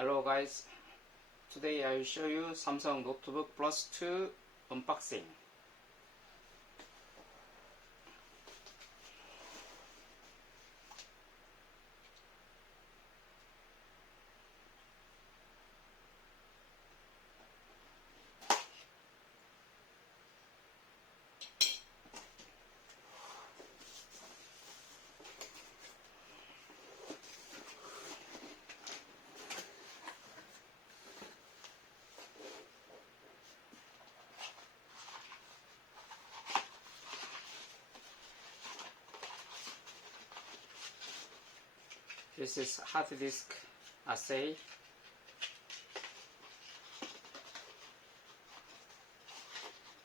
Hello guys, today I will show you Samsung Notebook Plus2 unboxing. This is hard disk assay.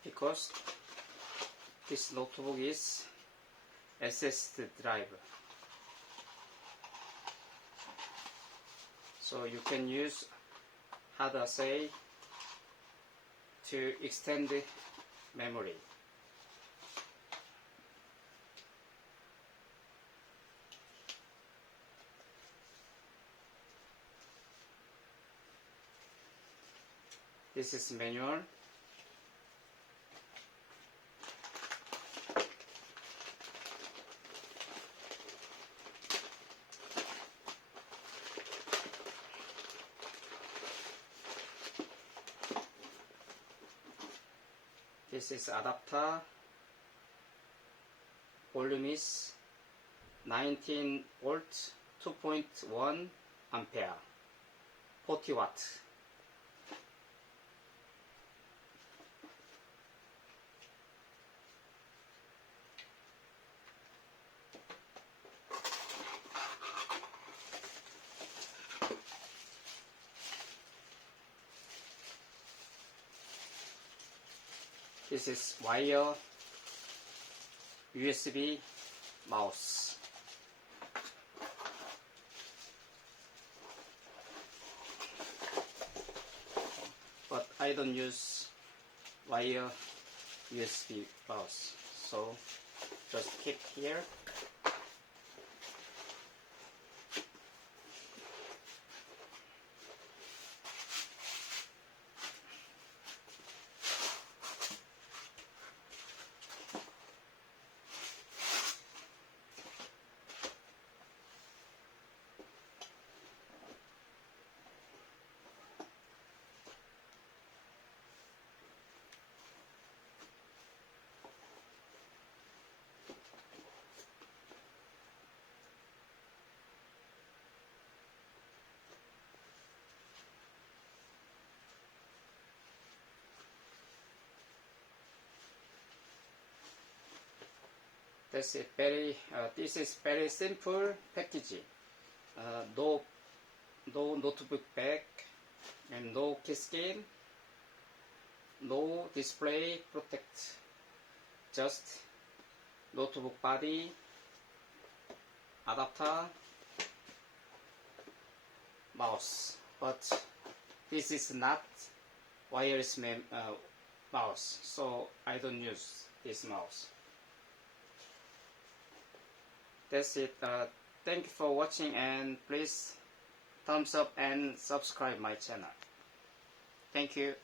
Because this notebook is SSD drive, so you can use hard assay to extend the memory. This is manual. This is adapter. Volume is 19 volt, 2.1 ampere, 40 watt. This is wire USB mouse. But I don't use wire USB mouse, so just keep here. This is very simple packaging. No notebook bag and no keyskin, no display protect. Just notebook body, adapter, mouse. But this is not wireless mouse, so I don't use this mouse. That's it. Thank you for watching, and please thumbs up and subscribe my channel. Thank you.